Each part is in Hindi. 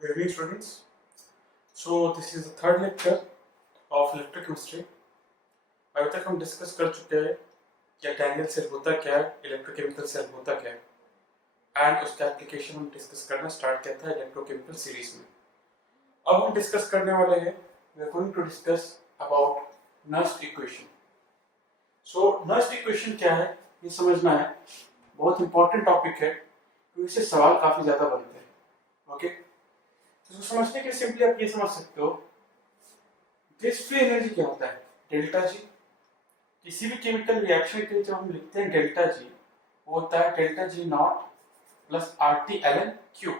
Good evening, students. So this is the third lecture of electrochemistry. अभी तक हम डिस्कस कर चुके हैं कि डैनियल सेल होता क्या है, इलेक्ट्रोकेमिकल सेल होता क्या है, एंड उसका एप्लीकेशन हम डिस्कस करना स्टार्ट किया था इलेक्ट्रोकेमिकल सीरीज में. अब हम डिस्कस करने वाले हैं, we are going to discuss about Nernst equation. So Nernst equation क्या है ये समझना है, बहुत इंपॉर्टेंट टॉपिक है क्योंकि इससे सवाल काफी ज्यादा बनते हैं. ओके, तो समझने के सिंपली आप ये समझ सकते हो, गैस फ्री एनर्जी क्या होता है, डेल्टा जी. किसी भी केमिकल रिएक्शन के लिए जब हम लिखते हैं डेल्टा जी, वो होता है delta G not plus R T L N Q.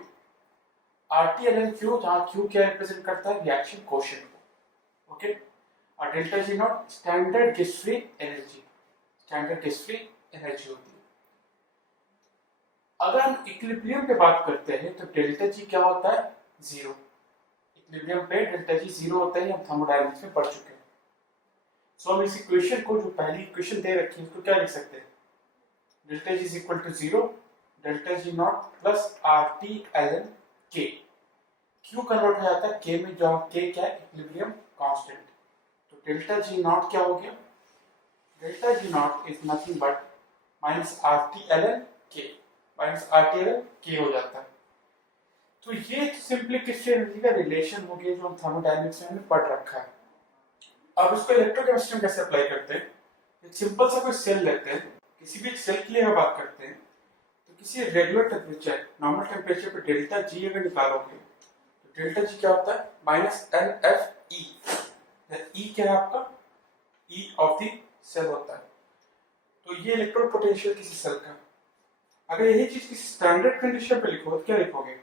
R T L N Q, जहां क्यू क्या रिप्रेजेंट करता है, रिएक्शन कोशेंट को. ओके, और delta G naught standard gas free energy, standard gas free energy होती है. अगर हम इक्विलिब्रियम पे बात करते हैं तो डेल्टा जी क्या होता है, जीरो. इक्विलिब्रियम पे डेल्टा जी जीरो होता है, हम थर्मोडायनामिक्स में पढ़ चुके हैं. सो हम इस इक्वेशन को, जो पहली इक्वेशन दे रखी है, उसको क्या लिख सकते हैं, delta G is equal to zero, delta G not plus R T L N K. Q convert हो जाता है के में, जो के क्या है, इक्विलिब्रियम कांस्टेंट. तो डेल्टा जी नॉट क्या हो गया, delta G not is nothing but minus R T L N K, minus R T L N K हो जाता है. तो ये सिंपली किससे एनर्जी का रिलेशन हो गया जो हम थर्मोडायनामिक्स में पढ़ रखा है. अब इसको इलेक्ट्रोकेमिस्ट्री में कैसे अप्लाई करते हैं, एक सिंपल सा कोई सेल लेते हैं, किसी भी एक सेल के लिए हम बात करते हैं, तो किसी रेगुलर टेम्परेचर, नॉर्मल टेम्परेचर पे डेल्टा जी अगर निकालोगे तो डेल्टा जी क्या होता है, माइनस एन एफ ई. ई क्या है आपका, ई ऑफ द सेल होता है. तो ये इलेक्ट्रोड पोटेंशियल किसी सेल का. अगर यही चीज किसी स्टैंडर्ड कंडीशन पे लिखो तो क्या लिखोगे,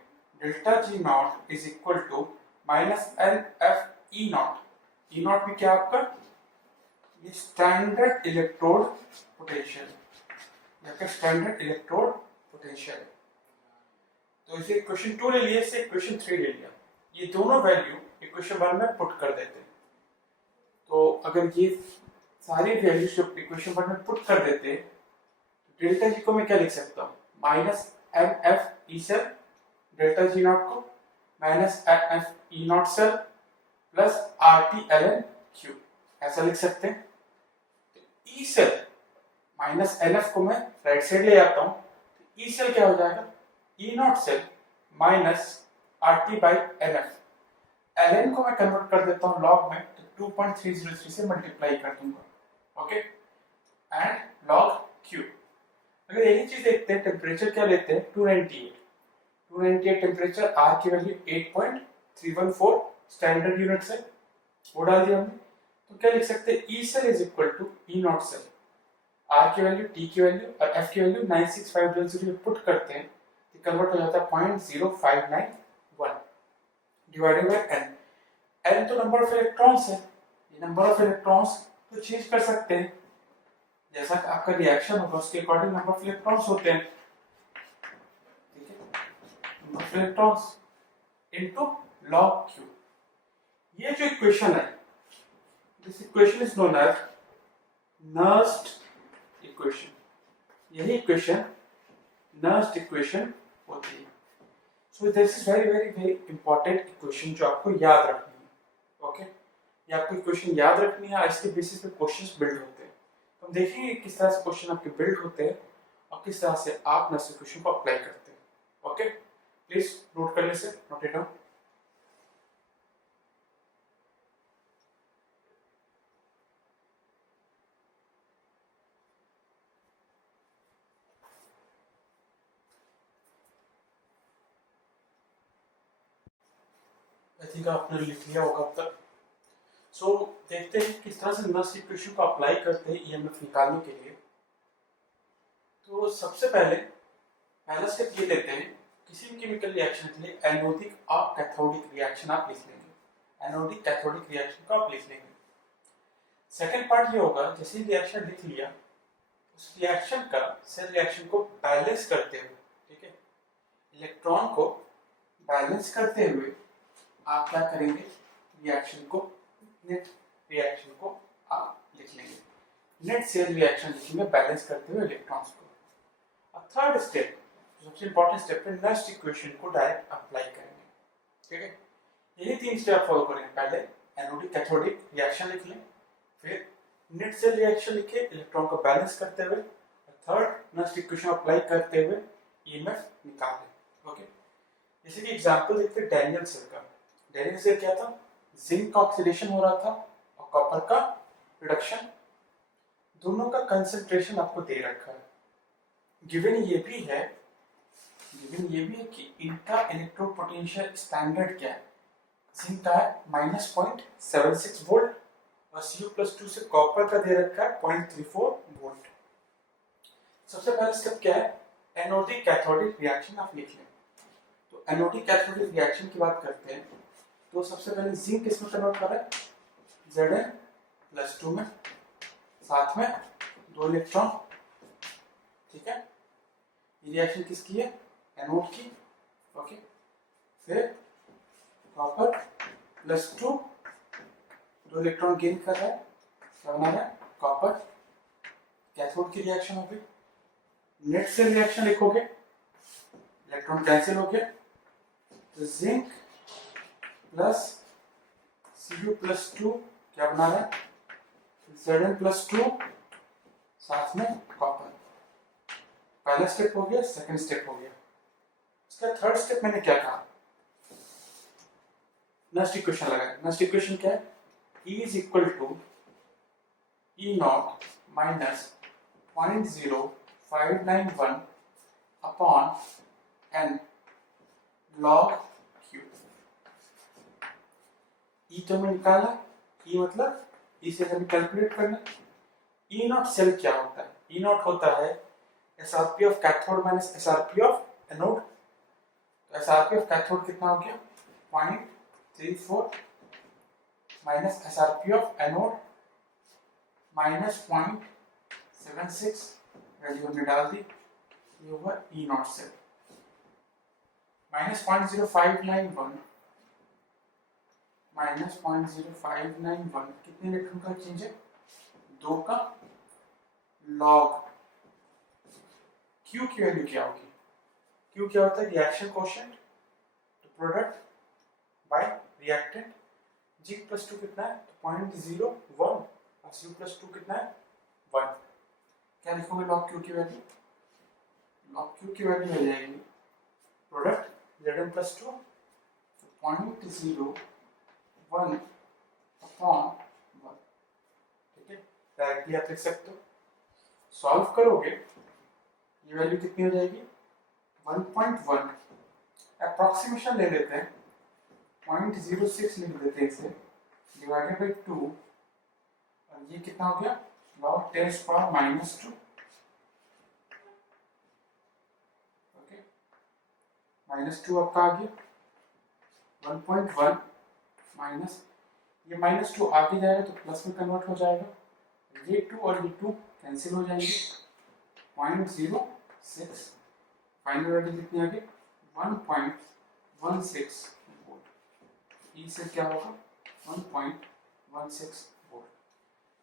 delta G not is equal to minus N F E naught. E naught भी क्या आपका, ये स्टैंडर्ड इलेक्ट्रोड पोटेंशियल, या फिर स्टैंडर्ड इलेक्ट्रोड पोटेंशियल. तो इसे इक्वेशन 2 ले लिया, इसे इक्वेशन 3 ले लिया. ये दोनों वैल्यू इक्वेशन 1 में पुट कर देते हैं. तो अगर ये सारी वैल्यूज जो इक्वेशन 1 में पुट कर देते हैं, तो डेल्टा जी को मैं क्या लिख सकता हूँ, minus M F E cell, delta G not को minus M F E not cell plus R T L N Q, ऐसा लिख सकते हैं. E cell minus N F को मैं राइट साइड ले आता हूं, तो ई सेल क्या हो जाएगा, E not cell minus R T by N F. L N को मैं कन्वर्ट कर देता हूं लॉग में, तो 2.303 से मल्टीप्लाई कर दूंगा. Okay, and log Q. अगर यही चीज देखते हैं, टेम्परेचर क्या लेते हैं, 298 टेम्परेचर, आर की वैल्यू 8.314 स्टैंडर्ड यूनिट से, वो डाल दिया हमने. तो क्या लिख सकते हैं, E cell is equal to E not cell, R की वैल्यू, टी की वैल्यू और एफ की वैल्यू 96500 में पुट करते हैं तो कन्वर्ट हो जाता है 0.0591 डिवाइडेड बाय एन. एन तो नंबर ऑफ इलेक्ट्रॉन्स है, ये नंबर ऑफ इलेक्ट्रॉन्स तो चेंज कर सकते हैं, जैसा कि आपका रिएक्शन होगा उसके अकॉर्डिंग नंबर ऑफ इलेक्ट्रॉन्स होते हैं. ठीक है, number of electrons into log Q. ये जो इक्वेशन है, this equation is known as Nernst equation. यही इक्वेशन नर्स्ट इक्वेशन होती है. So this is very very very important equation जो आपको याद रखनी है. ओके, ये आपको इक्वेशन याद रखनी है, इसके बेसिस पे क्वेश्चंस बिल्ड होते हैं. तो हम देखेंगे किस तरह से क्वेश्चन आपके बिल्ड होते हैं और किस तरह से आप नर्स्ट इक्वेशन को अप्लाई करते हैं. ओके, प्लीज नोट कर ले, से note it down. I think आपने लिख लिया होगा अब तक. सो देखते हैं किस तरह से नर्स्ट इक्वेशन को अप्लाई करते हैं ईएमएफ निकालने के लिए. तो सबसे पहले पहला स्टेप ये लेते हैं, किसी भी केमिकल रिएक्शन के लिए एनोडिक और कैथोडिक रिएक्शन आप लिख लेंगे, एनोडिक कैथोडिक रिएक्शन को आप लिख लेंगे. सेकेंड पार्ट ये होगा, जैसे ही रिएक्शन लिख लिया, उस रिएक्शन का सेल रिएक्शन को बैलेंस करते हुए, ठीक है, इलेक्ट्रॉन को बैलेंस करते हुए आप क्या करेंगे, रिएक्शन को, नेट रिएक्शन को आप लिख लेंगे. नेट सेल रिएक्शन लिखेंगे बैलेंस करते हुए इलेक्ट्रॉन्स को. और थर्ड स्टेप, सबसे इंपॉर्टेंट स्टेप है, नर्स्ट इक्वेशन को डायरेक्ट अप्लाई करेंगे. ठीक है, यही 3 स्टेप फॉलो करेंगे। पहले एनोडिक कैथोडिक रिएक्शन लिख लें, फिर नेट सेल रिएक्शन लिखे इलेक्ट्रॉन को बैलेंस करते हुए, थर्ड नस्ट इक्वेशन अप्लाई करते हुए ईएमएफ निकाल लें। ओके, जैसे कि एग्जांपल देखते हैं डैनियल सेल का। डैनियल सेल क्या था, जिंक का ऑक्सीडेशन हो रहा था और कॉपर का रिडक्शन, दोनों का कंसंट्रेशन आपको दे रखा है। गिवन ये भी है कि इनका इलेक्ट्रोपोटेंशियल स्टैंडर्ड क्या है। जिंक का है -0.76 वोल्ट और Cu+2 से कॉपर का दे रखा है 0.34 वोल्ट। सबसे पहला स्टेप क्या है, एनोडिक कैथोडिक रिएक्शन आप लिख लें। तो एनोडिक कैथोडिक रिएक्शन की बात करते हैं तो सबसे पहले जिंक किसमें कन्वर्ट कर रहा है, Zn+2 में, साथ में 2 इलेक्ट्रॉन। ठीक है, ये रिएक्शन किसकी है, एनोड की। ओके, फिर कॉपर +2 2 इलेक्ट्रॉन गेन कर रहा है, क्या बना रहा है, कॉपर। कैथोड की रिएक्शन होगी, नेट से रिएक्शन लिखोगे, इलेक्ट्रॉन कैंसिल हो गया, तो जिंक प्लस Cu+2 क्या बना रहा है, Zn+2 साथ में कॉपर। पहला स्टेप हो गया, सेकंड स्टेप हो गया। इसका थर्ड स्टेप मैंने क्या कहा, नस्ट इक्वेशन लगाया। नस्ट इक्वेशन क्या है, E is equal to E0 minus 0.0591 upon n log Q। E तो मैं निकाला, E मतलब E से हमें कैलकुलेट करना। E0 सेल क्या होता है, E0 होता है SRP of cathode minus SRP of anode. तो SRP ऑफ कैथोड कितना हो गया, 0.34 minus SRP of anode -0.76, value हमने डाल दी, ये होगा E0 सेल। -0.0591 कितने इलेक्ट्रॉन का चेंज है, 2 का, लॉग Q की वैल्यू क्या होगी, Q क्या होता है, रिएक्शन कोशेंट, तो प्रोडक्ट बाय रिएक्टेंट। G+2 कितना है, तो 0.01 और Cu+2 कितना है, 1। क्या लिखोगे लॉग Q की वैल्यू, लॉग Q की वैल्यू मिल जाएगी प्रोडक्ट Zn+2 0.01 अपॉन 1। ठीक है, डायरेक्टली आप लिख सकते हो। सॉल्व करोगे ये वैल्यू कितनी हो जाएगी, 1.1। अप्रॉक्सीमेशन ले लेते हैं, 0.06 लिख देते हैं इसे, डिवाइडेड बाई 2, और ये कितना हो गया, log 10⁻²। ओके, -2 आपका आ गया, 1.1 माइनस, ये -2 आगे जाएगा तो प्लस में कन्वर्ट हो जाएगा, ये 2 और ये 2 कैंसिल हो जाएंगे, 0.06। फाइनल वैल्यू कितनी आ गई, 1.16 वोल्ट। ई से क्या होगा, 1.16 वोल्ट।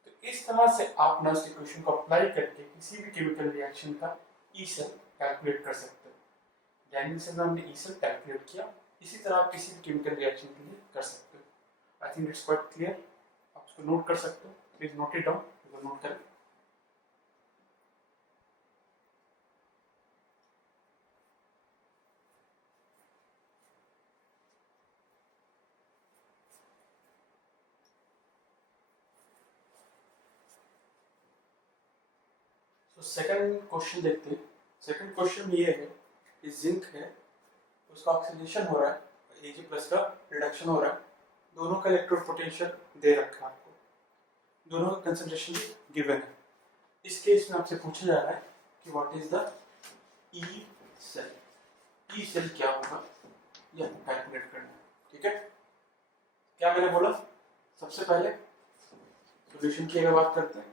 तो इस तरह से आप नस्ट इक्वेशन को अप्लाई करके किसी भी केमिकल रिएक्शन का ई सेल कैलकुलेट कर सकते हो। डैनियल सेल में हमने ई सेल कैलकुलेट किया, इसी तरह आप किसी भी केमिकल रिएक्शन के लिए कर सकते हो। I think it's quite clear, आप उसको नोट कर सकते हो, please note it down, note करें। तो सेकंड क्वेश्चन देखते हैं। सेकंड क्वेश्चन ये है कि जिंक है, उसका ऑक्सीडेशन हो रहा है, Ag+ का रिडक्शन हो रहा है, दोनों का इलेक्ट्रोड पोटेंशियल दे रखा है आपको, दोनों का कंसंट्रेशन गिवन है। इस केस में आपसे पूछा जा रहा है कि what is the E cell. E cell क्या होगा ये आपको कैलकुलेट करना है। ठीक है, क्या मैंने बोला, सबसे पहले सॉल्यूशन की अगर बात करते हैं,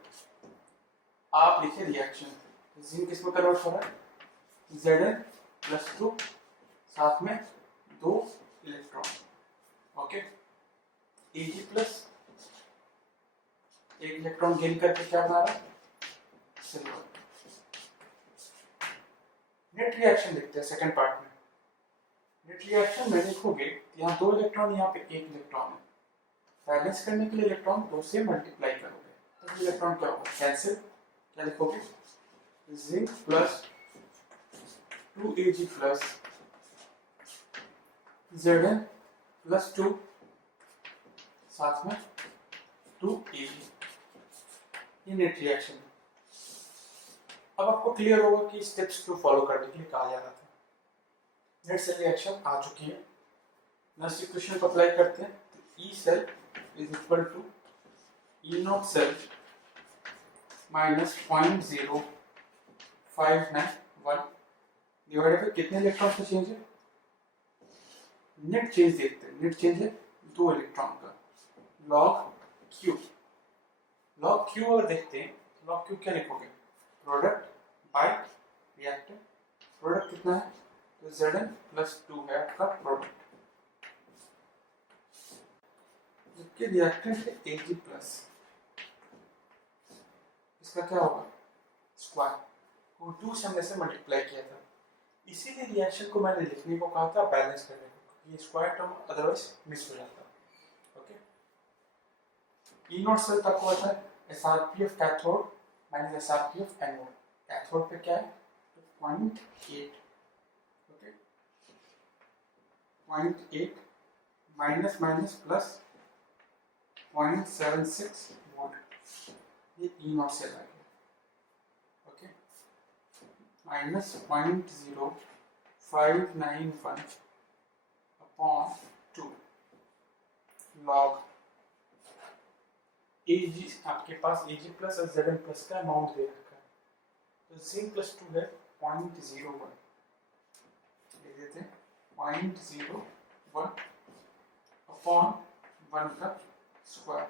आप लिखिए रिएक्शन, जिंक किसमें कन्वर्ट हो रहा है, Zn+2 साथ में 2 इलेक्ट्रॉन। ओके, Ag+ एक इलेक्ट्रॉन गेन करके क्या बना रहा है, सिल्वर। नेट रिएक्शन देखते हैं सेकंड पार्ट में। नेट रिएक्शन में देखोगे यहाँ 2 इलेक्ट्रॉन, यहाँ पे 1 इलेक्ट्रॉन है। बैलेंस करने के लिए इलेक्ट्रॉन 2 से मल्टीप्लाई करोगे तो इलेक्ट्रॉन क्या होगा, कैंसिल। क्या लिखोगे, zinc plus 2Ag plus Zn plus 2 साथ में 2Ag। ये नेट रिएक्शन है। अब आपको क्लियर होगा कि स्टेप्स को फॉलो करने के लिए कहा जा रहा था। नेट सेल रिएक्शन आ चुकी है। नेक्स्ट इक्वेशन को अप्लाई करते हैं तो E cell is equal to E not cell minus 0.0591 divided by कितने इलेक्ट्रॉन का चेंज है, नेट चेंज देखते हैं। नेट चेंज है 2 इलेक्ट्रॉन का, लॉग क्यू। लॉग क्यू अगर देखते हैं, लॉग क्यू क्या लिखोगे, प्रोडक्ट बाय रिएक्टेंट। प्रोडक्ट कितना है, तो Zn प्लस 2 है आपका प्रोडक्ट, जबकि रिएक्टेंट है Ag प्लस, इसका क्या होगा, स्क्वायर को 2 से हमने से मल्टीप्लाई किया था। इसीलिए रिएक्शन को मैंने लिखने को कहा था बैलेंस करने को, ये स्क्वायर टर्म अदरवाइज मिस हो जाता। ओके, ई नॉट सेल तक होता है SRP of cathode minus SRP of anode. Cathode पे क्या है, 0.8, okay 0.8 minus minus plus 0.76 volt, ये ई नॉट सेल आ गया। Okay, minus 0.0591 upon 2 log Ag, आपके पास Ag प्लस और Zn प्लस का अमाउंट दे रखा है, तो जिंक प्लस 2 है 0.01, लिख देते हैं 0.01 अपॉन 1 का स्क्वायर।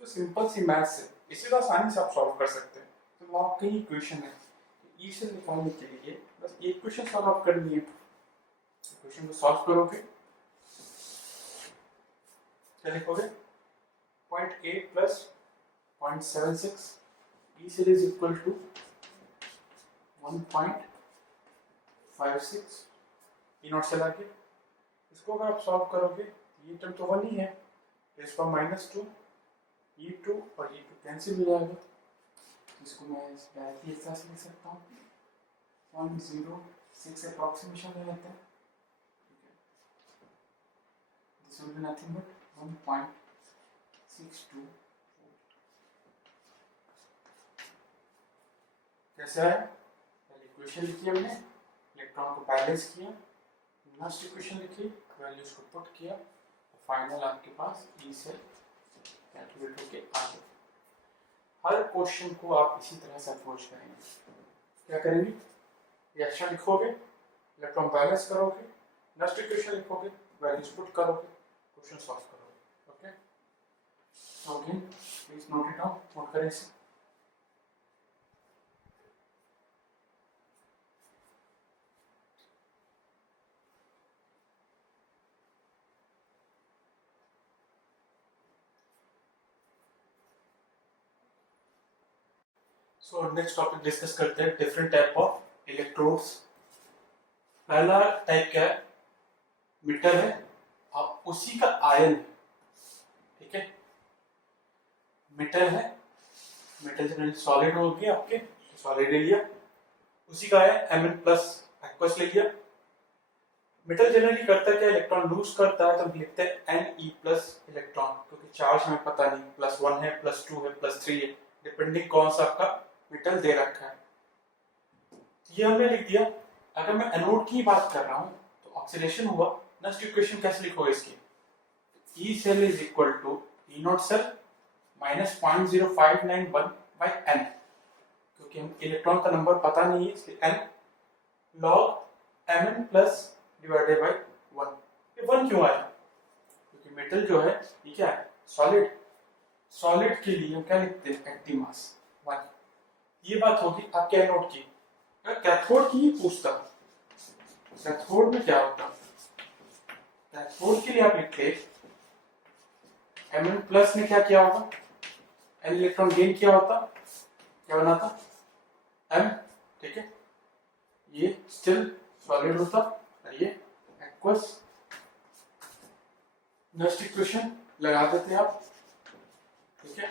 तो सिंपल सी मैथ्स है, इसे तो आसानी से आप सॉल्व कर सकते हैं। तो लॉग की इक्वेशन है, ई से निकालने के लिए बस एक क्वेश्चन सॉल्व आप करनी है। इक्वेशन को सॉल्व करोगे, क्या लिखोगे, 0.8 प्लस 0.76 ई से is equal to 1.56 E naught से लाके इसको अगर आप सॉल्व करोगे, ये टर्म तो 1 ही है, इसका -2 E2 और E2 कैंसिल हो जाएगा। इसको मैं डायरेक्टली इस तरह से लिख सकता हूँ, 0.06 अप्रॉक्सीमेशन ले लेते हैं। This will be nothing but 1.62 कैसे आया, पहले इक्वेशन लिखी हमने, इलेक्ट्रॉन को बैलेंस किया, नेक्स्ट इक्वेशन लिखी, वैल्यूज को पुट किया, और फाइनल आपके पास ई सेल कैलकुलेट होके आ गया। हर क्वेश्चन को आप इसी तरह से अप्रोच करेंगे। क्या करेंगे, रिएक्शन लिखोगे, इलेक्ट्रॉन बैलेंस करोगे, नेक्स्ट इक्वेशन लिखोगे, वैल्यूज पुट करोगे, क्वेश्चन सॉल्व करोगे। Okay, so again please note it down, note करें इसे। सो नेक्स्ट टॉपिक डिस्कस करते हैं, डिफरेंट टाइप ऑफ इलेक्ट्रोड्स। पहला टाइप क्या है, मीटर है और उसी का आयन है। ठीक है, मीटर है, मेटल जनरली सॉलिड हो गया आपके, सॉलिड ले लिया, उसी का आयन Mn प्लस एक्वस ले लिया। मेटल जनरली करता है क्या, इलेक्ट्रॉन लूज करता है तो हम लिखते हैं Ne प्लस इलेक्ट्रॉन, क्योंकि चार्ज हमें पता नहीं, +1 है, +2 है, +3 है, डिपेंडिंग कौन सा आपका मेटल दे रखा है। ये हमने लिख दिया। अगर मैं एनोड की बात कर रहा हूं तो ऑक्सीडेशन हुआ, नेक्स्ट इक्वेशन कैसे लिखोगे इसकी, E cell is equal to E not cell minus 0.0591 by N, क्योंकि हम इलेक्ट्रॉन का नंबर पता नहीं है इसलिए N log Mn plus divided by 1। ये 1 क्यों आया, क्योंकि मेटल जो है ये क्या है, सॉलिड। सॉलिड के लिए हम क्या लिखते हैं, एक्टिव मास 1। ये बात होगी आपके एनोड की। कैथोड की ही पूछता, कैथोड में क्या होता, कैथोड के लिए आप लिखते Mn प्लस ने क्या किया होगा, N इलेक्ट्रॉन गेन किया होता, क्या बनाता M। ठीक है, ये स्टिल सॉलिड होता और ये इक्वल्स, नेक्स्ट इक्वेशन लगा देते हैं आप, ठीक है।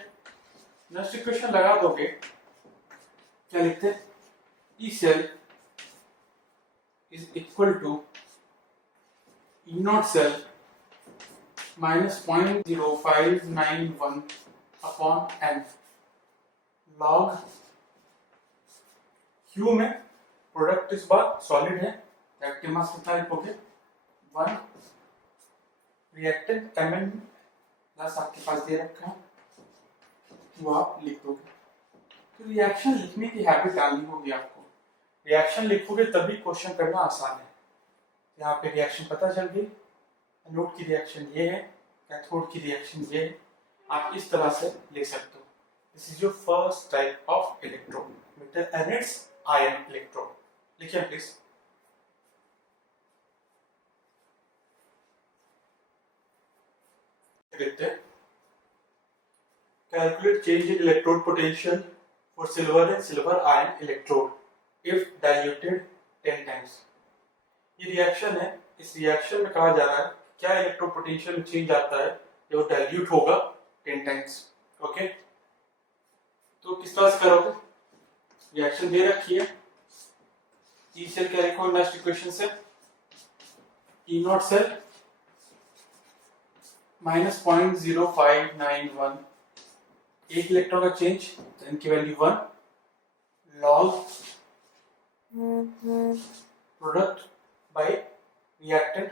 नेक्स्ट इक्वेशन लगा दोगे, क्या लिखते हैं, E cell is equal to E not cell minus 0.0591 upon N log Q में प्रोडक्ट इस बार सॉलिड है, एक्टिव मास कितना लिखोगे 1, रिएक्टेंट Mn प्लस आपके पास दे रखा है वो आप लिख दोगे। तो रिएक्शन लिखने की हैबिट डालनी होगी आपको, रिएक्शन लिखोगे तभी क्वेश्चन करना आसान है। यहाँ पे रिएक्शन पता चल गई, एनोड की रिएक्शन ये है, कैथोड की रिएक्शन ये है, आप इस तरह से ले सकते हो। This is your first type of electrode, metal and it's ion electrode. लिखिए please. Calculate change in electrode potential for silver and silver ion electrode if diluted 10 times। ये रिएक्शन है, इस रिएक्शन में कहा जा रहा है क्या इलेक्ट्रोड पोटेंशियल में चेंज आता है जब वो डाइल्यूट होगा 10 टाइम्स। ओके, तो किस तरह से करोगे, रिएक्शन दे रखी है, ई सेल क्या लिखो नेक्स्ट इक्वेशन से, ई नॉट सेल माइनस 0.0591, एक इलेक्ट्रॉन का चेंज तो इनकी value 1 log product bye reactant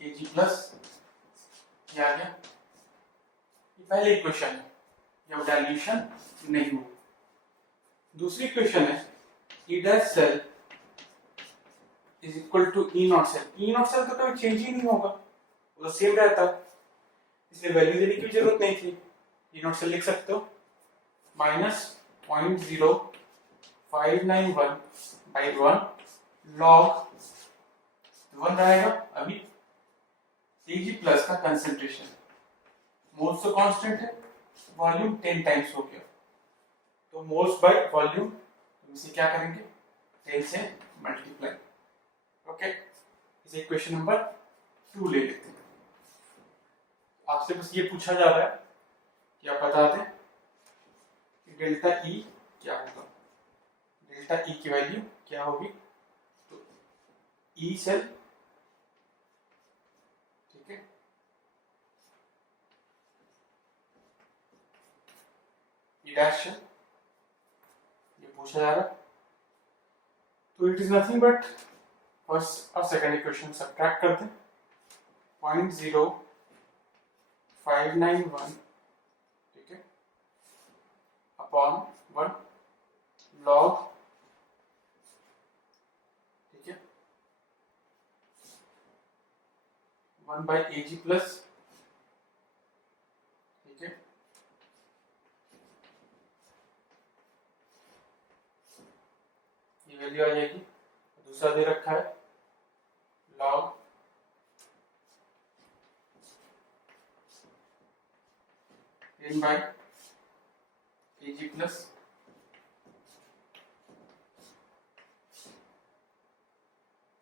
Kg plus, ये आ गया, ये पहली इक्वेशन है जब डाइल्यूशन नहीं हो। दूसरी इक्वेशन है E dash cell is equal to E not cell, E not cell तो कभी चेंज ही नहीं होगा, वो तो सेम रहता है, इसलिए वैल्यू देने की जरूरत नहीं थी। ई नॉट सेल लिख सकते हो माइनस 0.0591 बाई 1 लॉग 1 रहेगा अभी, Kg प्लस का कंसेंट्रेशन, मोल्स तो कांस्टेंट है, वॉल्यूम 10 टाइम्स हो गया, तो मोल्स बाय वॉल्यूम इसे क्या करेंगे 10 से मल्टीप्लाई। ओके, इसे इक्वेशन नंबर 2 ले लेते हैं। आपसे बस ये पूछा जा रहा है कि आप बता दें कि डेल्टा ई क्या होगा, डेल्टा ई की वैल्यू क्या होगी, तो ई सेल, ठीक है, ई डैश ये पूछा जा रहा है, तो it is nothing but first और सेकंड इक्वेशन सब्ट्रैक्ट करते हैं, 0.0591, ठीक है, अपॉन 1 लॉग, ठीक है, 1 बाई Kg प्लस, ठीक है, ये वैल्यू आ जाएगी। दूसरा दे रखा है log 10 by Kg plus,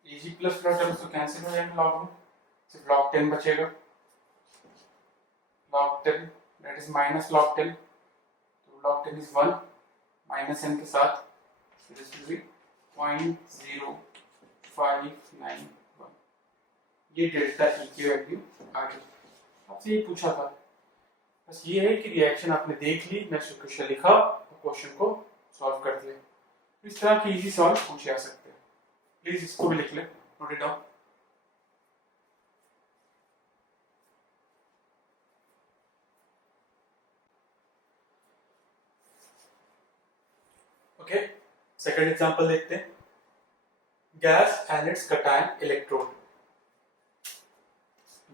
Kg plus terms तो कैंसिल हो जाएंगे लॉग में, सिर्फ log 10 बचेगा, log 10 that is minus log 10, तो log 10 इज 1 माइनस n के साथ, दिस विल बी 0.0591, ये डेल्टा ई की वैल्यू आ गई। आपसे ये पूछा था, बस ये है कि रिएक्शन आपने देख ली, नेक्स्ट क्वेश्चन लिखा और क्वेश्चन को सॉल्व कर दिया। इस तरह के इजी सवाल पूछे जा सकते हैं, प्लीज इसको भी लिख ले, note it down. Okay, second example देखते हैं, gas and it's cation electrode.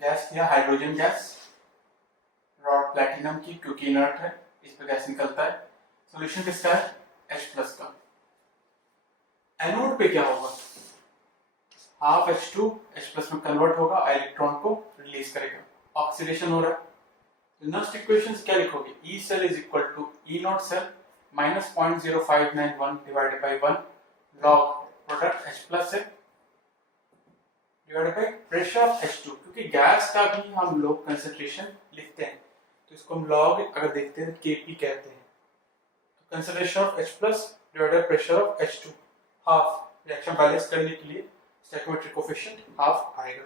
Gas या हाइड्रोजन गैस, रॉड प्लैटिनम की क्योंकि इनर्ट है, इस पर गैस निकलता है, सॉल्यूशन किसका है H प्लस का। एनोड पे क्या होगा, हाफ H2 H प्लस में कन्वर्ट होगा, इलेक्ट्रॉन को रिलीज करेगा, ऑक्सीडेशन हो रहा है। तो नेक्स्ट इक्वेशंस क्या लिखोगे, E cell is equal to E not cell minus 0.0591 divided by 1 log product H plus है divided by pressure of H2, क्योंकि गैस का भी हम लोग कंसंट्रेशन लिखते हैं तो इसको हम लॉग अगर देखते हैं Kp कहते हैं। तो concentration of H plus divided by pressure of H2 half, reaction balance करने के लिए स्टोइकोमेट्रिक कोएफिशिएंट हाफ आएगा।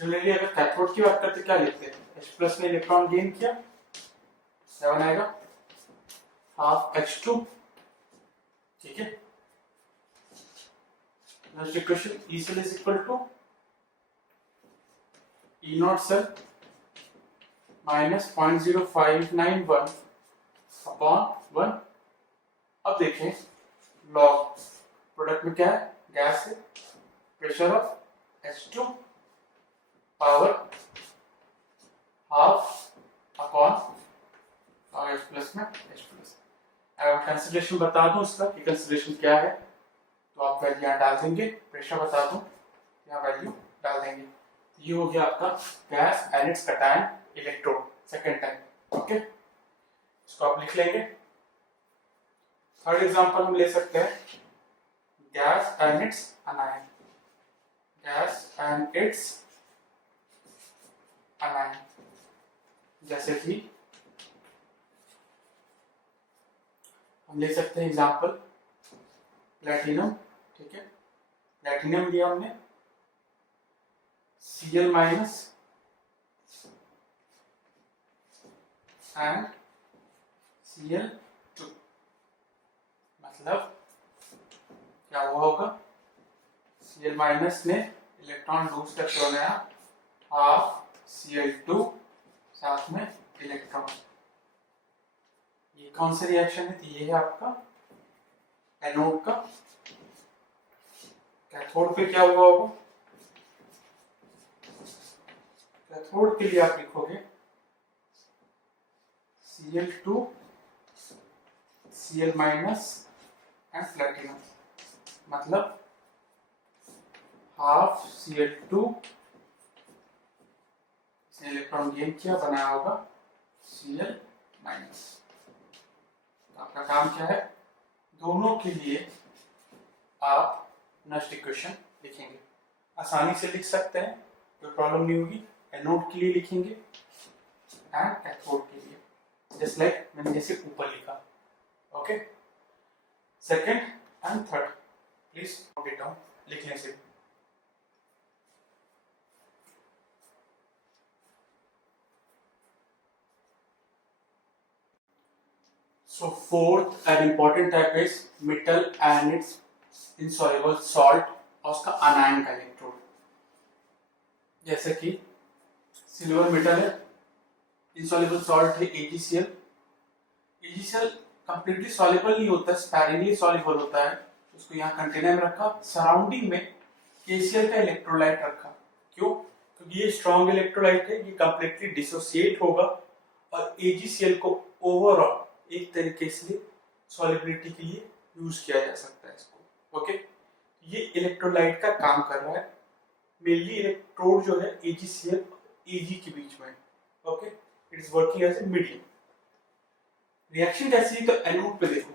सिमिलरली अगर कैथोड की बात करते क्या लिखते हैं, H प्लस ने इलेक्ट्रॉन गेन किया 7 आएगा हाफ H2, ठीक है। Next equation E cell is equal to E naught cell minus 0.0591 upon 1। अब देखें लॉग प्रोडक्ट में क्या है, गैस है, pressure of H2 power half upon और H प्लस में H प्लस। अगर कंसिडरेशन बता दूं इसका कि कंसिडरेशन क्या है तो आप वैल्यू यहाँ डाल देंगे, प्रेशर बता दूं यहाँ वैल्यू डाल देंगे। ये हो गया आपका gas and it's cation electrode second time, okay. इसको आप लिख लेंगे। थर्ड एग्जांपल हम ले सकते हैं gas and it's अनायन, gas and it's अनायन, जैसे कि हम ले सकते हैं एग्जांपल प्लैटिनम, ठीक है। प्लैटिनम लिया हमने Cl माइनस एंड Cl2, मतलब क्या हुआ होगा, Cl माइनस ने इलेक्ट्रॉन लूज करके बनाया हाफ Cl2 साथ में इलेक्ट्रॉन। ये कौन सा रिएक्शन है, तो ये है आपका एनोड का। कैथोड पे क्या हुआ होगा, कैथोड के लिए आप लिखोगे Cl2 Cl minus and platinum, मतलब हाफ Cl2 इसने इलेक्ट्रॉन गेन किया, बनाया होगा Cl माइनस। आपका काम क्या है, दोनों के लिए आप नेक्स्ट इक्वेशन लिखेंगे। आसानी से लिख सकते हैं, कोई प्रॉब्लम नहीं होगी। एनोड के लिए लिखेंगे एंड कैथोड के लिए, जस्ट लाइक मैंने जैसे ऊपर लिखा, okay. Second and third please note it down लिखने से। So fourth and important type is metal and its insoluble salt और उसका अनायन का इलेक्ट्रोड, जैसे कि सिल्वर मेटल है, insoluble salt है AgCl। AgCl कंप्लीटली सॉल्युबल नहीं होता, स्पैरिंगली सॉल्युबल होता है। उसको यहाँ कंटेनर में रखा, सराउंडिंग में KCl का इलेक्ट्रोलाइट रखा। क्यों, क्योंकि ये स्ट्रॉन्ग इलेक्ट्रोलाइट है, ये कंप्लीटली डिसोसिएट होगा और AgCl को ओवरऑल एक तरीके से सॉल्युबिलिटी के लिए यूज किया जा सकता है इसको, ओके। ये इलेक्ट्रोलाइट का काम कर रहा है, मेनली इलेक्ट्रोड जो है AgCl Ag के बीच में, okay. It is working as a medium. Reaction कैसी है, तो एनोड पे देखो,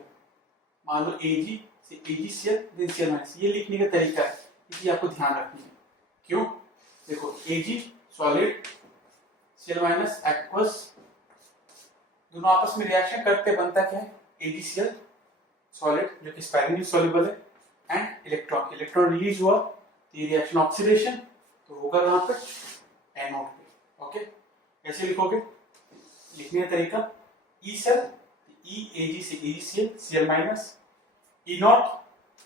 मान लो Ag से AgCl देन Cl-, ये लिखने का तरीका है, इसलिए आपको ध्यान रखना है। क्यों, देखो Ag सॉलिड, Cl- एक्वस, दोनों आपस में रिएक्शन करते बनता क्या है, AgCl सॉलिड जो कि स्पैरिंगली सॉल्युबल है एंड इलेक्ट्रॉन, इलेक्ट्रॉन रिलीज हुआ तो ये रिएक्शन ऑक्सीडेशन तो होगा कहां पे, एनोड पे, ओके। कैसे लिखोगे, लिखने का तरीका E सेल, E Ag से AgCl Cl minus, E naught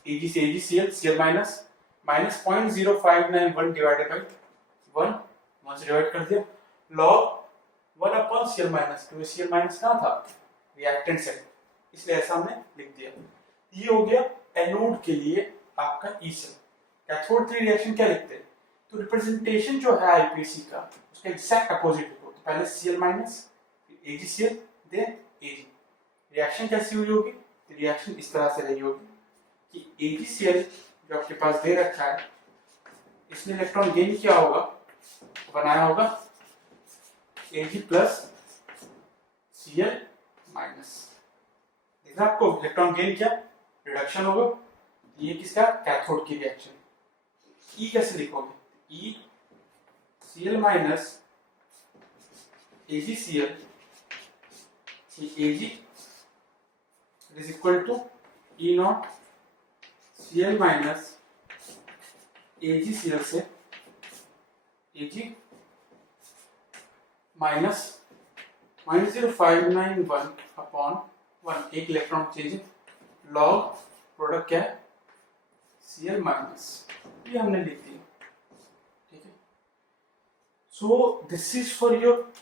Ag से AgCl Cl minus, minus 0.0591 divided bye 1 से डिवाइड कर दिया, लॉग 1 अपॉन Cl माइनस, तो Cl माइनस कहाँ था, रिएक्टेंट सेल, इसलिए ऐसा हमने लिख दिया। ये हो गया एनोड के लिए आपका E सेल। कैथोड के लिए रिएक्शन क्या लिखते हैं, तो रिप्रेजेंटेशन जो है आईपीसी का उसका एग्जैक्ट अपोजिट लिखो, तो पहले Cl माइनस फिर AgCl देन Ag। रिएक्शन कैसी हुई होगी, रिएक्शन इस तरह से रही होगी कि AgCl जो आपके पास दे रखा है, इसने इलेक्ट्रॉन गेन किया होगा, बनाया होगा Ag प्लस Cl माइनस। देखना आपको इलेक्ट्रॉन गेन किया, रिडक्शन होगा, ये किसका, कैथोड की रिएक्शन। E कैसे लिखोगे, E C L minus A G C L A G is equal to E naught C L minus A G C L से ए जी माइनस 0.0591 अपॉन 1 एक इलेक्ट्रॉन चेंज लॉग प्रोडक्ट क्या है सी एल माइनस, ये हमने लिख दिया। ठीक है, so this is for your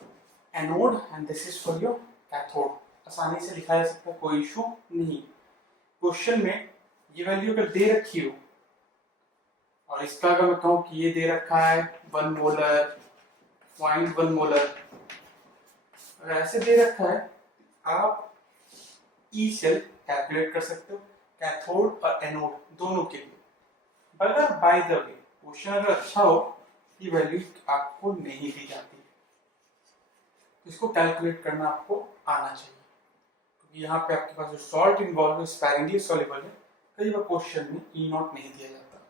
anode and this is for your cathode. आसानी से लिखा जा सकता है, कोई इशू नहीं। क्वेश्चन में ये वैल्यू अगर दे रखी हो और इसका अगर मैं कहूं कि ये दे रखा है 1 मोलर 0.1 मोलर, अगर ऐसे दे रखा है आप ई सेल कैलकुलेट कर सकते हो कैथोड और एनोड दोनों के लिए। अगर बाय द वे क्वेश्चन अगर अच्छा हो, ये वैल्यू आपको नहीं दी जाती, इसको कैलकुलेट करना आपको आना चाहिए, क्योंकि यहाँ पे आपके पास जो सॉल्ट इन्वॉल्व है स्पैरिंगली सॉल्युबल है, कई बार क्वेश्चन में ई नॉट नहीं दिया जाता। तो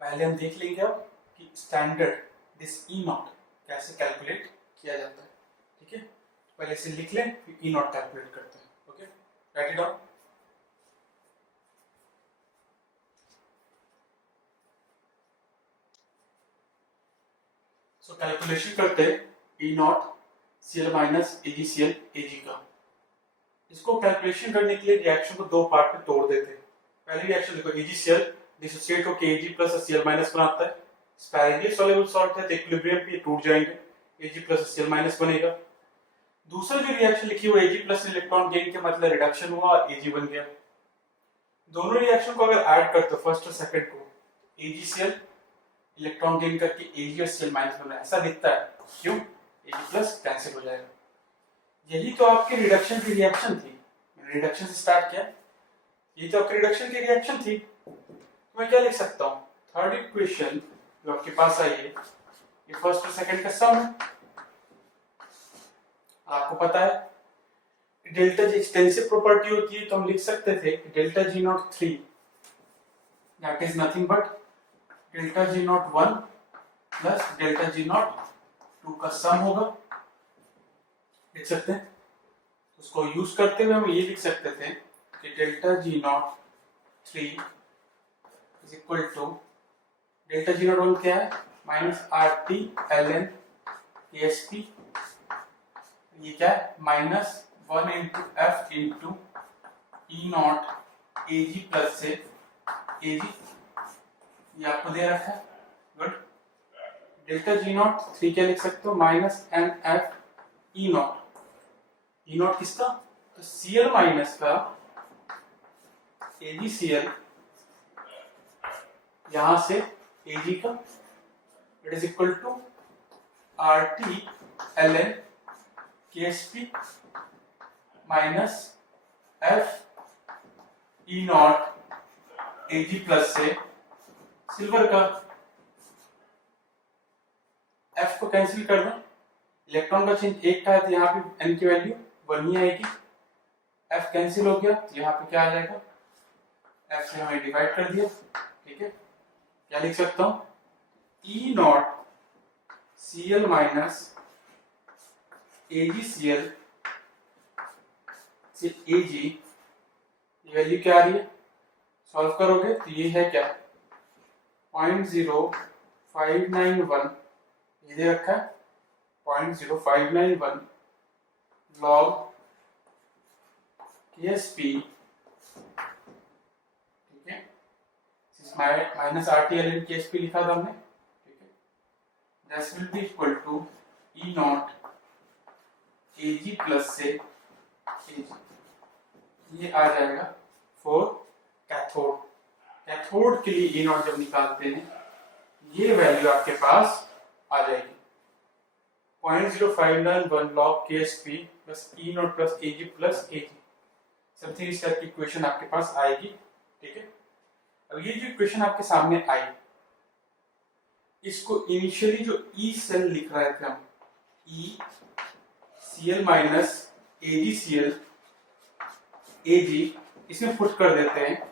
पहले हम देख लेंगे अब कि स्टैंडर्ड दिस ई नॉट कैसे कैलकुलेट किया जाता है। ठीक है, पहले इसे लिख लें फिर ई नॉट कैलकुलेट करते हैं। Okay, write it down. So calculation करते हैं E naught C L minus A G C L A G का। इसको कैलकुलेशन करने के लिए रिएक्शन को दो पार्ट में तोड़ देते हैं। पहली रिएक्शन देखो, AgCl डिसोसिएट होकर Ag प्लस Cl माइनस बनाता है, स्पैरिंगली सॉल्युबल सॉल्ट है तो इक्विलिब्रियम पे टूट जाएंगे, Ag प्लस Cl माइनस बनेगा। दूसरा जो रिएक्शन लिखी हुई Ag प्लस इलेक्ट्रॉन गेन के मतलब रिडक्शन हुआ और Ag बन गया। दोनों रिएक्शन को अगर ऐड करते हो फर्स्ट और सेकंड को, AgCl इलेक्ट्रॉन गेन करके Ag और Cl माइनस बना, ऐसा दिखता है। क्यों? Ag प्लस कैंसिल हो जाएगा। यही तो आपकी रिडक्शन की रिएक्शन थी, मैंने रिडक्शन से स्टार्ट किया, ये तो आपकी रिडक्शन की रिएक्शन थी। तो मैं क्या लिख सकता हूँ, थर्ड इक्वेशन जो आपके पास आई है ये फर्स्ट और सेकंड का सम है। आपको पता है डेल्टा जी एक्सटेंसिव प्रॉपर्टी होती है, तो हम लिख सकते थे delta G naught 3 that is nothing but delta G naught 1 plus delta G naught 2 का सम होगा, लिख सकते हैं। उसको यूज करते हुए हम ये लिख सकते थे कि delta G naught 3 is equal to delta G naught 1 क्या है minus R T L N S P, ये क्या है minus 1 into F into E naught A G plus से ए जी, ये आपको दे रखा है। गुड, डेल्टा जी नॉट 3 क्या लिख सकते हो minus N F E naught, E naught किसका, तो Cl माइनस का AgCl यहां से Ag का, it is equal to RT ln KSP minus F E naught Ag plus से सिल्वर का, F को कैंसिल कर दो, इलेक्ट्रॉन का चिन्ह एक का है तो यहाँ पे n की वैल्यू 1 ही आएगी, F कैंसिल हो गया तो यहाँ पे क्या आ जाएगा, F से हमें डिवाइड कर दिया। ठीक है, क्या लिख सकता हूँ E not Cl minus AgCl से Ag, ये वैल्यू क्या आ रही है, सॉल्व करोगे तो ये है क्या 0.0591, ये दे रखा है 0.0591 log KSP, ठीक है, माइनस RT KSP लिखा था हमने। ठीक है, that will be equal to E naught Ag plus से Ag, ये आ जाएगा फॉर कैथोड। कैथोड के लिए E नॉट जब निकालते हैं ये वैल्यू आपके पास आ जाएगी 0.0591 log KSP plus E not plus Ag plus Ag, something इस टाइप की इक्वेशन आपके पास आएगी। ठीक है, अब ये जो इक्वेशन आपके सामने आई, इसको इनिशियली जो E सेल लिख रहे थे हम, E Cl minus AgCl Ag, इसमें पुट कर देते हैं,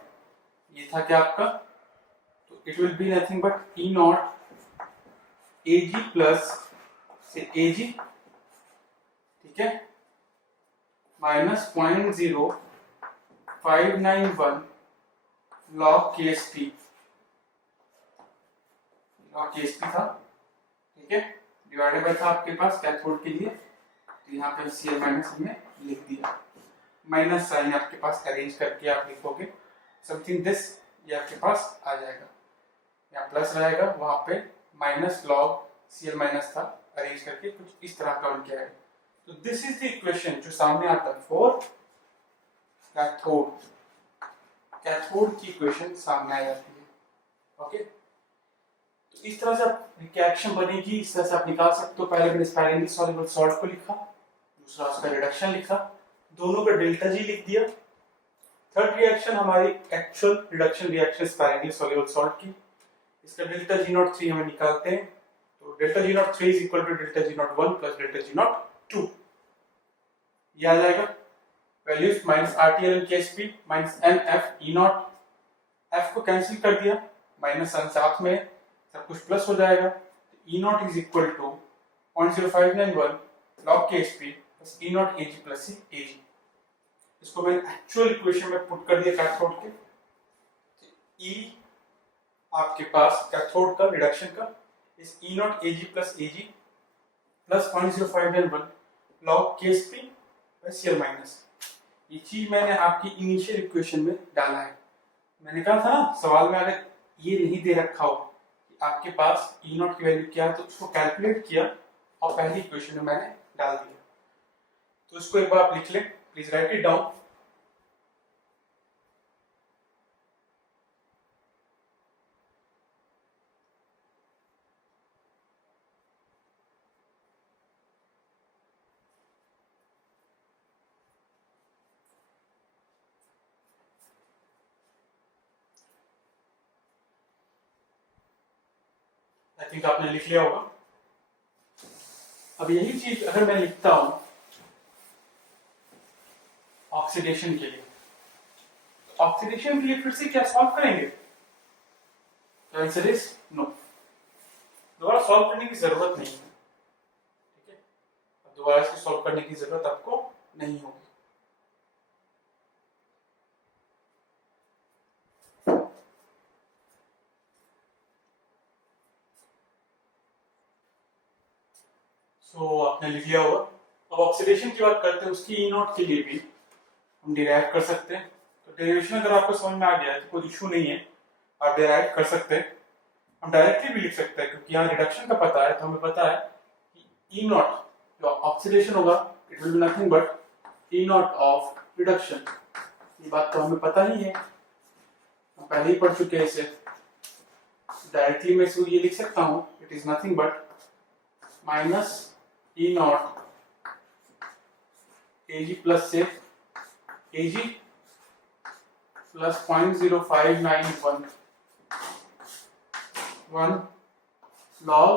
ये था क्या आपका, तो it will be nothing but E naught AG plus से AG, ठीक है, minus 0.0591 log KSP, log KSP था, ठीक है, डिवाइडेड बाय था आपके पास कैथोड के लिए, तो यहाँ पे Cl माइनस हमने लिख दिया, माइनस साइन आपके पास अरेंज करके आप लिखोगे समथिंग दिस, ये आपके पास आ जाएगा, यहाँ प्लस रहेगा, वहां पे माइनस लॉग Cl माइनस था, अरेंज करके कुछ इस तरह का बन के आएगा। तो दिस इज द इक्वेशन जो सामने आता है फॉर कैथोड, कैथोड की इक्वेशन सामने आ जाती है। ओके, तो इस तरह से आप रिएक्शन बनेगी, इस तरह से आप निकाल सकते हो। पहले मैंने स्पाइरली सॉल्युबल सॉल्ट को लिखा, दूसरा उसका रिडक्शन लिखा, दोनों का डेल्टा जी लिख दिया। थर्ड रिएक्शन हमारी actual reduction reaction spirally soluble salt की, इसका डेल्टा जी नॉट 3 हमें निकालते हैं, तो delta G naught 3 is equal to delta G naught 1 plus delta G naught 2, ये आ जाएगा। Values minus RTL and KSP minus NF E naught, F को कैंसिल कर दिया, माइनस सन साथ में सब कुछ प्लस हो जाएगा, E naught is equal to 0.0591 log KSP plus E naught AG plus AG। इसको मैंने एक्चुअल इक्वेशन में पुट कर दिया कैथोड के, E आपके पास कैथोड का रिडक्शन का इस E naught AG plus AG plus 0.0591 log KSP plus Cl minus, ये चीज मैंने आपकी इनिशियल इक्वेशन में डाला है। मैंने कहा था ना सवाल में अगर ये नहीं दे रखा हो कि आपके पास E नॉट की वैल्यू क्या है, तो उसको कैलकुलेट किया और पहली इक्वेशन में मैंने डाल दिया। तो इसको एक बार आप लिख लें, please right it down. I think आपने लिख लिया होगा। अब यही चीज अगर मैं लिखता हूं ऑक्सीडेशन के लिए, तो ऑक्सीडेशन के लिए फिर से क्या सॉल्व करेंगे? आंसर इज नो, दोबारा सॉल्व करने की जरूरत नहीं है, ठीक है, अब दोबारा इसको सॉल्व करने की जरूरत आपको नहीं होगी। सो आपने लिख लिया होगा। अब ऑक्सीडेशन की बात करते हैं, उसकी ई नॉट के लिए भी हम डिराइव कर सकते हैं। तो डेरिवेशन अगर आपको समझ में आ गया है तो कोई इशू नहीं है, आप डिराइव कर सकते हैं। हम डायरेक्टली भी लिख सकते हैं क्योंकि यहाँ रिडक्शन का पता है, तो हमें पता है कि ई नॉट जो ऑक्सीडेशन होगा it will be nothing but E not of reduction, ये बात तो हमें पता ही है, हम पहले ही पढ़ चुके हैं इसे। डायरेक्टली मैं इसको ये लिख सकता हूँ, it is nothing but minus E not AG plus से AG प्लस 0.0591 log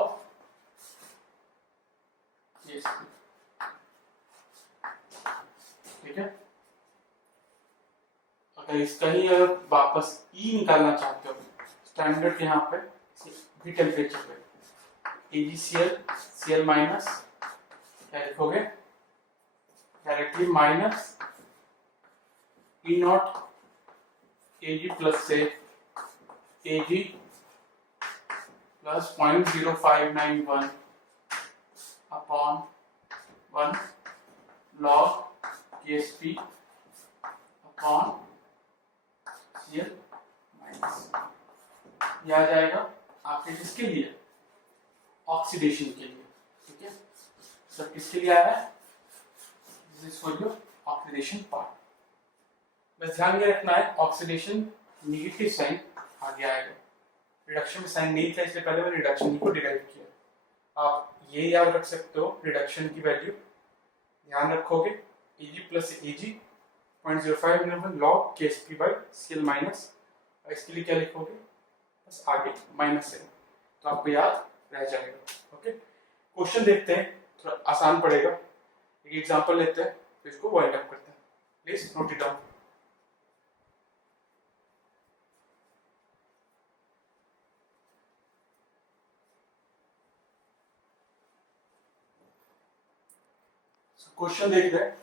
KSP, ठीक है। अगर इसका ही अगर वापस E निकालना चाहते हो स्टैंडर्ड यहाँ पे भी टेम्परेचर पे AgCl Cl माइनस क्या लिखोगे directly minus E naught AG plus से AG plus 0.0591 upon 1 log KSP upon Cl minus, यह आ जाएगा आपके किसके लिए? ऑक्सीडेशन के लिए, ठीक है। सब किसके लिए आया है? This is for your oxidation part. बस ध्यान ये रखना है ऑक्सीडेशन नेगेटिव साइन आगे आएगा, रिडक्शन में साइन नहीं था इसलिए पहले मैंने रिडक्शन को डिराइव किया। आप ये याद रख सकते हो, रिडक्शन की वैल्यू ध्यान रखोगे Ag plus Ag 0.05 log KSP by Cl minus, और इसके लिए क्या लिखोगे बस आगे माइनस है, तो आपको याद रह जाएगा। ओके, क्वेश्चन देखते हैं, थोड़ा आसान पड़ेगा। एक एग्जांपल लेते हैं फिर इसको वाइंड अप करते हैं, please note it down. Question देख रहे हैं,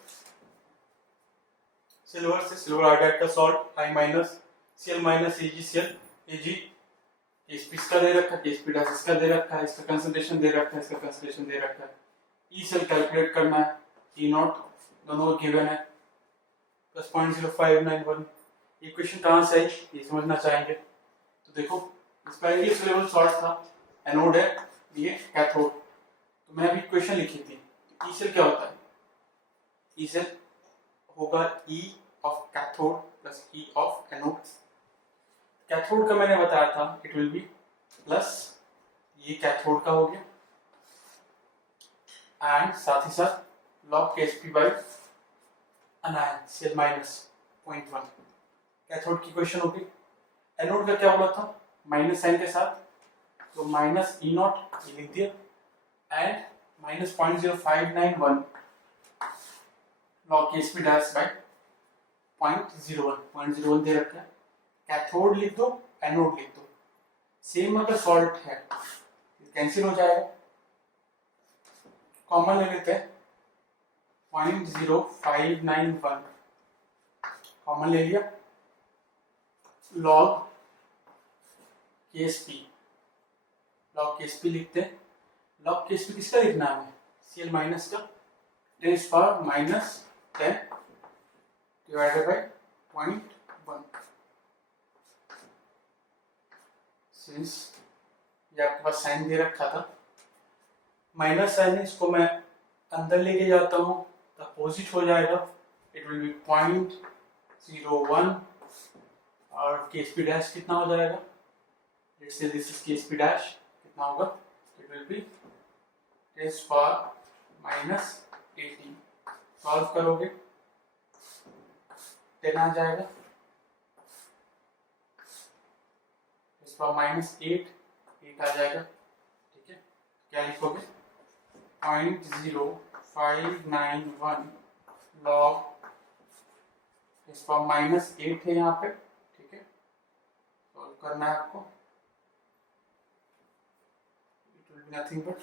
सिल्वर से सिल्वर हाइड्राइड का salt I minus Cl minus AgCl Ag, case इसका दे रखा है, केस पी डैश इसका दे रखा है, इसका कंसंट्रेशन दे रखा है, इसका कंसंट्रेशन दे रखा है, ई सेल कैलकुलेट करना है, ई नॉट दोनों गिवन है प्लस 0.0591। ये क्वेश्चन कहाँ से है ये समझना चाहेंगे। तो देखो इसका इंग्लिश लेवल सॉल्ट था, एनोड है, ये कैथोड। तो मैं अभी क्वेश्चन लिखी थी, ई सेल क्या होता है, ई सेल होगा ई of cathode plus E of anode. Cathode का मैंने बताया था इट विल बी प्लस, ये कैथोड का हो गया, एंड साथ ही साथ log Ksp by अनायन Cl minus 0.1। Cathode की क्वेश्चन होगी। एनोड का क्या बोला था, माइनस साइन के साथ, तो माइनस ई नॉट ये लिख दिया and minus 0.0591 log Ksp dash by 0.01 दे रखा है। कैथोड लिख दो, एनोड लिख दो, सेम अगर सॉल्ट है कैंसिल हो जाएगा, कॉमन ले लेते हैं 0.0591 कॉमन ले लिया, log Ksp लिखते हैं। log Ksp किसका लिखना है हमें, Cl माइनस का 10⁻⁻10 डिवाइडेड बाई 0.1। सिंस ये आपके पास साइन दे रखा था, माइनस साइन है, इसको मैं अंदर लेके जाता हूँ तो अपोजिट हो जाएगा, इट विल बी 0.01 और Ksp डैश कितना हो जाएगा, let's say this is Ksp dash कितना होगा, इट विल बी 10⁻18। सॉल्व करोगे 10 आ जाएगा, 10⁻8 आ जाएगा, ठीक है। क्या लिखोगे 0.0591 log 10⁻8 है यहाँ पे, ठीक है। सॉल्व करना है आपको, it will be nothing but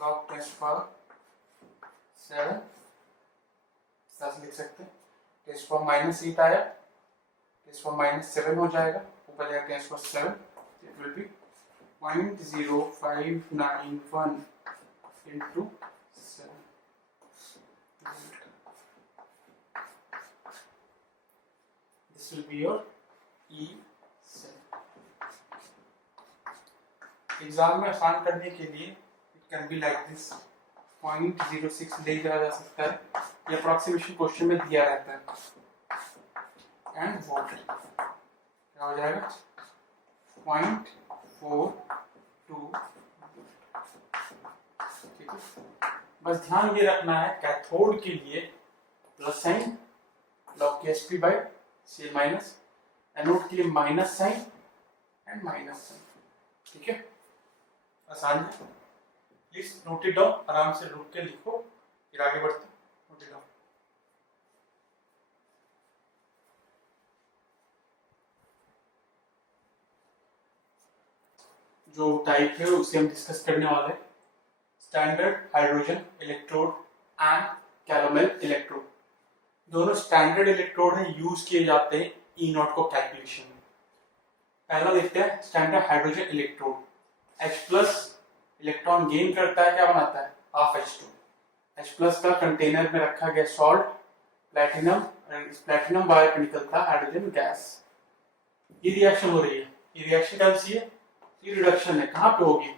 log 10⁻7 लिख सकते हैं। 10⁻8 आया, 10⁻7 हो जाएगा, ऊपर जाएगा 10⁻7, it will be 0.0591 into 7। This will be your E cell। Exam में आसान करने के लिए it can be like this, 0.06 ले जाया जा सकता है, ये अप्रोक्सीमेशन क्वेश्चन में दिया रहता है, एंड वोल्ट क्या हो जाएगा 0.42। ठीक है, बस ध्यान ये रखना है कैथोड के लिए plus sign log Ksp by Cl minus, anode के लिए minus sign and minus sign, ठीक है। आसान है, प्लीज नोट इट डाउन, आराम से रुक के लिखो, फिर आगे बढ़ते हैं। Note it down. जो टाइप है उसे हम डिस्कस करने वाले हैं, standard hydrogen electrode and calomel electrode. दोनों स्टैंडर्ड इलेक्ट्रोड है, यूज किए जाते हैं ई नॉट को कैलकुलेशन में। पहला देखते हैं standard hydrogen electrode, H+ electron gain करता है, क्या बनाता है हाफ H2। H+ का कंटेनर में रखा गया सॉल्ट प्लैटिनम, इस प्लैटिनम बाहर पे निकलता है हाइड्रोजन गैस। ये रिएक्शन हो रही है, ये रिएक्शन कौन सी है, ये रिडक्शन है, कहाँ पे होगी,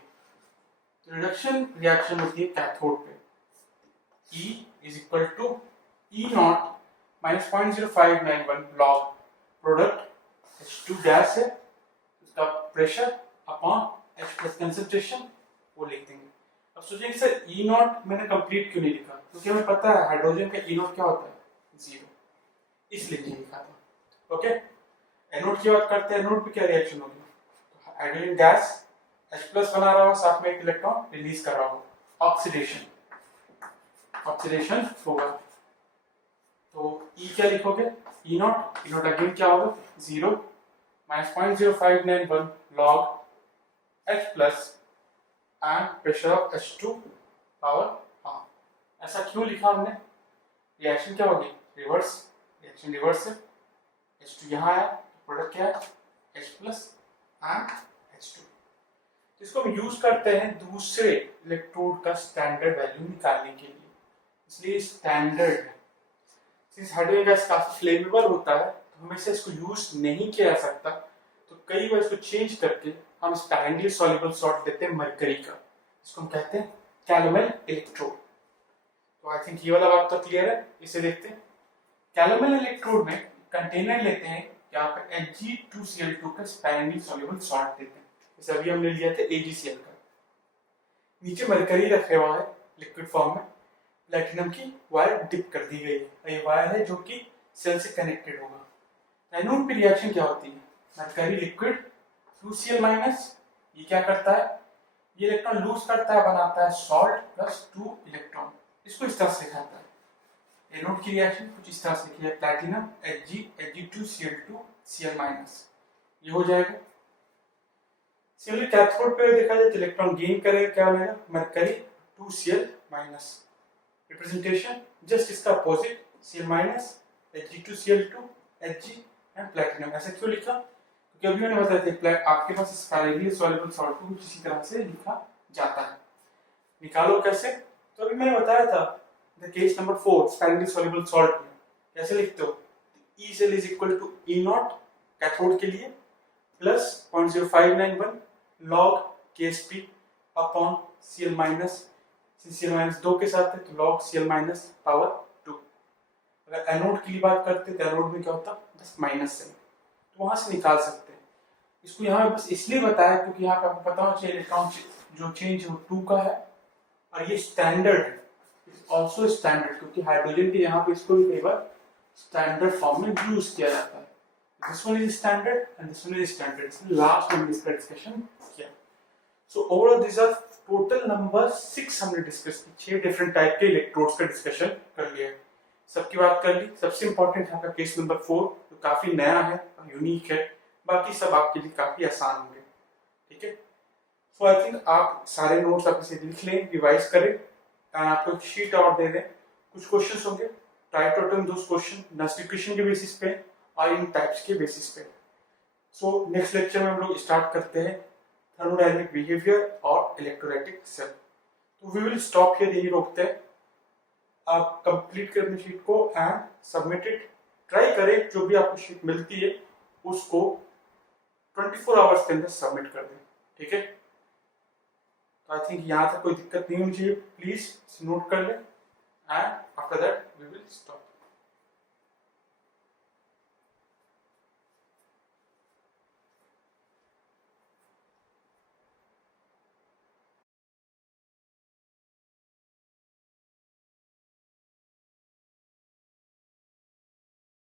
रिडक्शन रिएक्शन होती है कैथोड पे। E is equal to E naught minus 0.0591 log product H2 gas है, उसका प्रेशर अपॉन H+ कंसंट्रेशन वो लिख देंगे। अब सोचेंगे सर E नॉट मैंने कंप्लीट क्यों नहीं लिखा, क्योंकि हमें पता है हाइड्रोजन का E नॉट क्या होता है 0, इसलिए नहीं लिखा था। ओके, एनोड की बात करते हैं, एनोड पे क्या रिएक्शन होगी, हाइड्रोजन गैस H+ बना रहा होगा, साथ में एक इलेक्ट्रॉन रिलीज कर रहा होगा, ऑक्सीडेशन होगा। तो E क्या लिखोगे, E नॉट अगेन क्या होगा 0 minus 0.0591 log H+ and pressure of H2 power half, ऐसा क्यों लिखा हमने? रिएक्शन क्या होगी? रिवर्स, रिएक्शन रिवर्स है। H2 यहाँ आया, प्रोडक्ट क्या है? H plus and H2। जिसको हम यूज करते हैं दूसरे इलेक्ट्रोड का स्टैंडर्ड वैल्यू निकालने के लिए, इसलिए स्टैंडर्ड है। सिंस हाइड्रोजन गैस काफी फ्लेमेबल होता है तो हमेशा इसको यूज नहीं किया जा सकता, तो कई बार इसको चेंज करके हम स्पैरेंटली सॉल्युबल सॉल्ट लेते हैं मरकरी का, इसको हम कहते हैं कैलोमेल इलेक्ट्रोड। तो आई थिंक ये वाला बात तो क्लियर है। इसे देखते हैं। कैलोमेल इलेक्ट्रोड में कंटेनर लेते हैं, यहाँ पे Ag2Cl2 का स्पैरेंटली सॉल्युबल सॉल्ट देते हैं, जैसे अभी हमने लिया था AgCl का। नीचे मरकरी रखे हुआ है लिक्विड फॉर्म में, प्लेटिनम की वायर डिप कर दी गई है, ये वायर है जो कि सेल से कनेक्टेड होगा। एनोड पे रिएक्शन क्या होती है? मरकरी लिक्विड 2Cl माइनस, ये क्या करता है? ये इलेक्ट्रॉन लूज करता है, बनाता है सॉल्ट प्लस 2 इलेक्ट्रॉन। इसको इस तरह से दिखाता है। एनोड की रिएक्शन कुछ इस तरह से लिखी है, प्लेटिनम Ag2Cl2 Cl माइनस, ये हो जाएगा। सिमिलरली कैथोड पे देखा जाए तो इलेक्ट्रॉन गेन करेगा, क्या बनेगा? Mercury 2Cl minus. Representation just इसका opposite, Cl minus Ag2Cl2 Hg and platinum. ऐसा क्यों लिखा? क्योंकि अभी मैंने बताया था आपके पास स्पैरेंटली सॉल्युबल सॉल्ट को इसी तरह से लिखा जाता है। निकालो कैसे? तो अभी मैंने बताया था the case number 4 sparingly soluble salt में कैसे लिखते हो? E cell is equal to E0 cathode के लिए plus 0.0591 log Ksp upon Cl minus, Cl minus 2 के साथ है तो log Cl माइनस पावर 2। अगर एनोड की बात करते तो एनोड में क्या होता? बस माइनस से, तो वहां से निकाल सकते हैं। इसको यहाँ बस इसलिए बताया क्योंकि यहाँ पे आपको पता होना चाहिए इलेक्ट्रॉन जो चेंज है वो 2 का है, और ये स्टैंडर्ड है, ऑल्सो स्टैंडर्ड, क्योंकि हाइड्रोजन के यहाँ पे इसको भी कई बार स्टैंडर्ड फॉर्म में यूज किया जाता है। This one is standard and this one is standard. Last one इसका discussion किया। So overall these are total number 6 हमने डिस्कस की, 6 डिफरेंट टाइप के इलेक्ट्रोड्स का डिस्कशन कर लिया। सबकी बात कर ली। सबसे इंपॉर्टेंट है आपका केस नंबर 4 जो काफी नया है, यूनिक है, बाकी सब आपके लिए काफी आसान होंगे। ठीक है, सो आई थिंक आप सारे नोट्स आप इसे लिख लें, रिवाइज करें, एंड आपको एक शीट और दे दें। कुछ क्वेश्चंस होंगे, try to attempt those question notification के बेसिस पे और इन टाइप्स के बेसिस पे। सो नेक्स्ट लेक्चर में हम लोग स्टार्ट करते हैं थर्मोडायनेमिक बिहेवियर और इलेक्ट्रोलाइटिक सेल। तो वी विल स्टॉप हियर, यही रोकते हैं। आप कंप्लीट करें अपनी शीट को एंड सबमिट इट। ट्राई करें जो भी आपको शीट मिलती है उसको 24 आवर्स के अंदर सबमिट कर दें। ठीक है, तो आई थिंक यहाँ तक कोई दिक्कत नहीं होनी चाहिए, प्लीज नोट कर लें, and after that we will stop.